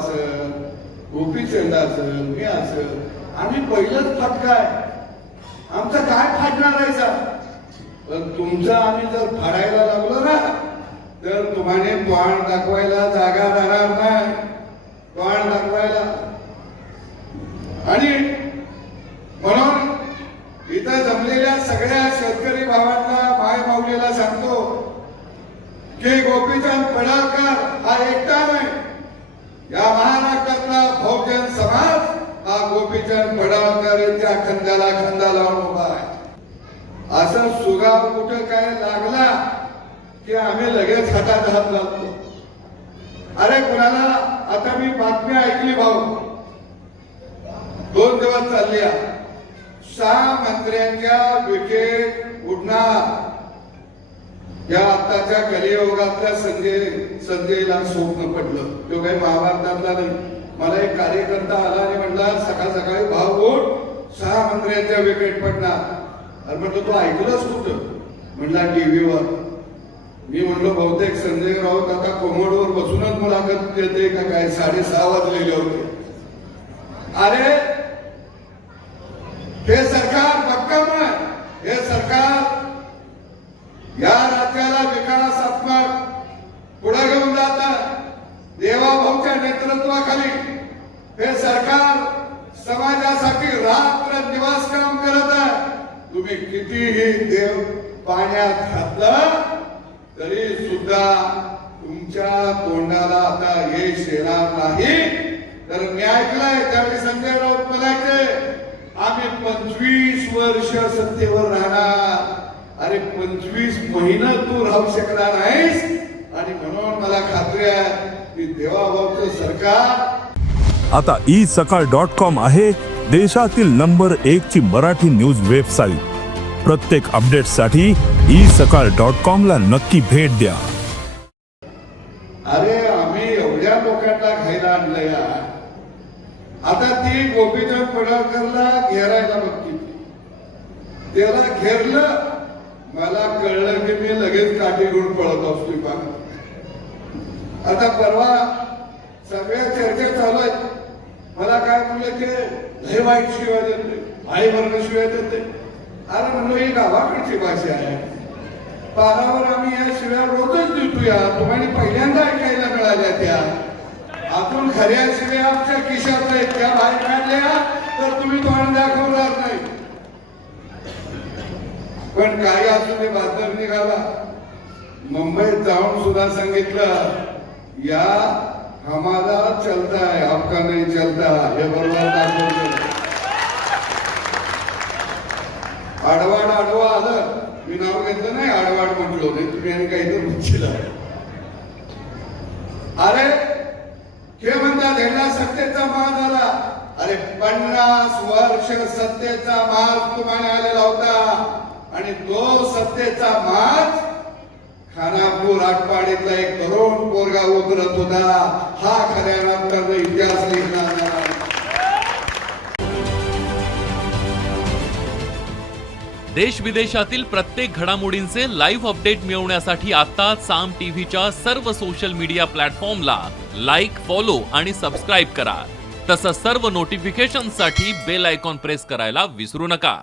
असेल, गोपीचंद असेल, मी असेल, आम्ही पहिलंच फटकाय, आमचं काय फाडणार आहे सर? पण तुमचं आम्ही जर फाडायला लागलो ना तर तुम्हाला तोंड दाखवायला जागा राहणार नाही, तोंड दाखवायला. आणि म्हणून इथं जमलेल्या सगळ्या शेतकरी भावांना, माय माऊलीला सांगतो की गोपीचंद पडळकर हा एकटा नाही, या महाराष्ट्रातला बहुजन समाज हा गोपीचंद पडळकर यांच्या खांद्याला खांदा लावून उभा आहे. असं सुगाव कुठं काय लागला की आम्ही लगेच हातात हात लावतो. अरे कुणाला, आता मी बातमी ऐकली भाऊ, 2 दिवस चालल्या, 6 मंत्र्यांच्या विकेट उडणार. या आताच्या कलियुगातल्या संजयला स्वप्न पडलं. तो काही महाभारतातला नाही. मला एक कार्यकर्ता आला आणि म्हणला सकाळ सकाळी भाऊ उठ, 6 मंत्र्यांच्या विकेट पडणार. अरे म्हटलं तू ऐकलंच कुठं? म्हणला टीव्हीवर. मी म्हणलो बहुतेक संजय राऊत आता कोमोडवर बसूनच मुलाखत देते का काय, 6:30 वाजलेले होते. अरे हे सरकार भक्कम आहे, हे सरकार या राज्याला विकासात्मक पुढे घेऊन जात आहे. देवाभाऊच्या नेतृत्वाखाली हे सरकार समाजासाठी रात्र दिवस काम करत आहे. तुम्ही कितीही देव पाण्यात घातलं तरी सुद्धा तुमच्या तोंडाला आता यश येणार नाही. तर मी ऐकलंय त्यावेळी संजय राऊत म्हणायचे आम्ही 25 वर्ष सत्तेवर राहणार. अरे 25 महिने तू राहू शकणार नाहीस. आणि म्हणून मला खात्री आहे की देवाभाऊचं सरकार. आता isakal.com आहे देशातील नंबर 1 ची मराठी न्यूज वेबसाईट. प्रत्येक अपडेटसाठी isakal.com ला नक्की भेट द्या. अरे आम्ही एवढ्या लोकांना खायला आणलंय. आता ती गोपीचंद पडळकरला घेरायला बघती, त्याला घेरलं. मला कळलं की मी लगेच काठी घेऊन पळत असतो. आता परवा सगळ्या चर्चा चालू आहेत. मला काय म्हणलं की लय वाईट शिवाय देते, आई वर्ण शिवाय देते. अरे म्हणलो ही गावाकडची भाषा आहे, पारावर आम्ही या शिव्या रोजच देतो. या तुम्हाला पहिल्यांदा ऐकायला मिळाल्या त्या. आपण खऱ्या शिव्या आमच्या खिशात आहेत, त्या बाहेर काढल्या तर तुम्ही तोंड दाखवणार नाही. पण काही असू दे, बाजार निघाला. मुंबईत जाऊन सुद्धा सांगितलं या हमारा चलता है, आपका नहीं चलता. हे बरोबर दाखवलं. आडवाड आडवा आलं, मी नाव घेतलं नाही, आडवाड म्हटलो नाही. तुम्ही आणि काहीतरी म्हणशील. अरे हे म्हणतात ह्याला सत्तेचा मान आला. अरे 50 वर्ष सत्तेचा माज तुम्हाला आलेला होता. आणि तो सत्तेचा माज खानापूर आटपाडीतला एक तरुण पोरगा उतरत होता. हा खऱ्या अर्थानं इतिहास लिहिणार. देश विदेशातील प्रत्येक घडामोडींचे लाईव्ह अपडेट मिळवण्यासाठी आता साम टीव्हीच्या सर्व सोशल मीडिया प्लॅटफॉर्मला लाईक, फॉलो आणि सबस्क्राईब करा. तसंच सर्व नोटिफिकेशनसाठी बेल आयकॉन प्रेस करायला विसरू नका.